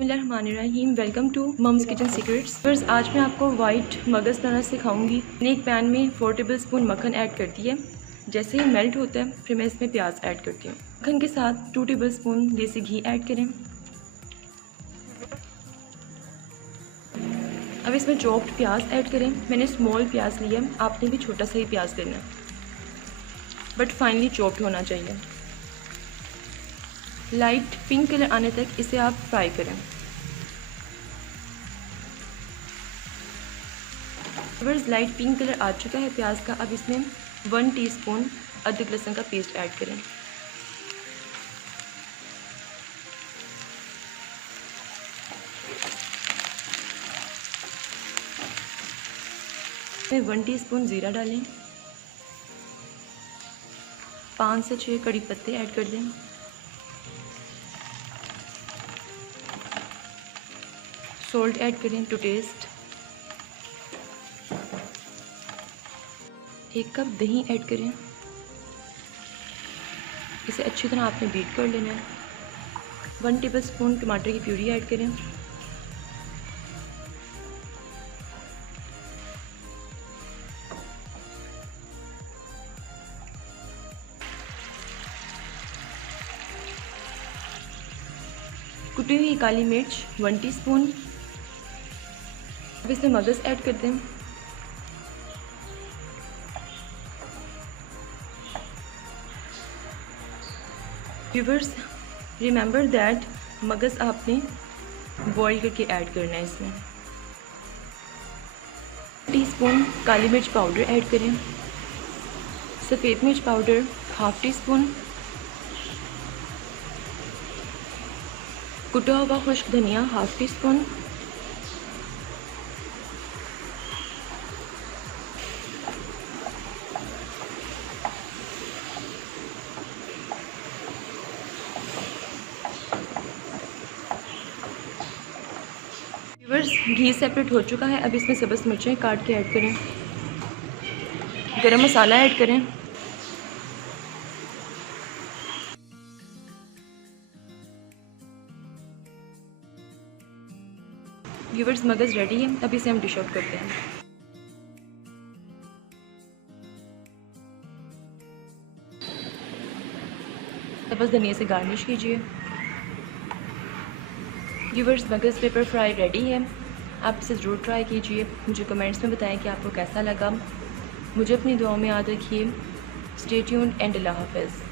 बिस्मिल्लाहिर्रहमानिर्रहीम। Welcome to mom's kitchen secrets. फिर आज मैं आपको वाइट मगज़ बनाना सिखाऊंगी। मैंने एक पैन में 4 टेबलस्पून मक्खन ऐड कर दिया। जैसे ही मेल्ट होता है फिर मैं इसमें प्याज ऐड करती हूँ। मक्खन के साथ 2 टेबलस्पून देसी घी ऐड करें। अब इसमें चॉप्ड प्याज ऐड करें। मैंने स्मॉल प्याज लिया, आपने भी छोटा सा ही प्याज लेना है, बट फाइनली चॉप्ड होना चाहिए। लाइट पिंक कलर आने तक इसे आप फ्राई करें। बस लाइट पिंक कलर आ चुका है प्याज का। अब इसमें 1 टीस्पून अदरक लहसुन का पेस्ट ऐड करें। इसमें 1 टीस्पून ज़ीरा डालें। 5 से 6 कड़ी पत्ते ऐड कर दें। सॉल्ट ऐड करें टू टेस्ट। 1 कप दही ऐड करें। इसे अच्छी तरह आपने बीट कर लेना है। 1 टेबलस्पून टमाटर की प्यूरी ऐड करें। कुटी हुई काली मिर्च 1 टीस्पून। अब इसमें मगज़ ऐड कर दें। व्यूअर्स, रिमेंबर दैट मगज़ आपने बॉईल करके ऐड करना है। इसमें टीस्पून काली मिर्च पाउडर ऐड करें। सफ़ेद मिर्च पाउडर 1/2 टीस्पून। कुटा हुआ खुश्क धनिया 1/2 टीस्पून। घी सेपरेट हो चुका है। अब इसमें सब्ज़ मिर्चें काट के ऐड करें। गरम मसाला ऐड करें। व्यूअर्स, मगज़ रेडी है। अब इसे हम डिश आउट करते हैं। सब्ज़ धनिया से गार्निश कीजिए। व्यूअर्स, मगज़ पेपर फ्राई रेडी है। आप इसे ज़रूर ट्राई कीजिए। मुझे कमेंट्स में बताएं कि आपको कैसा लगा। मुझे अपनी दुआओं में याद रखिए। स्टे ट्यून्ड एंड अल्लाह हाफ़िज़।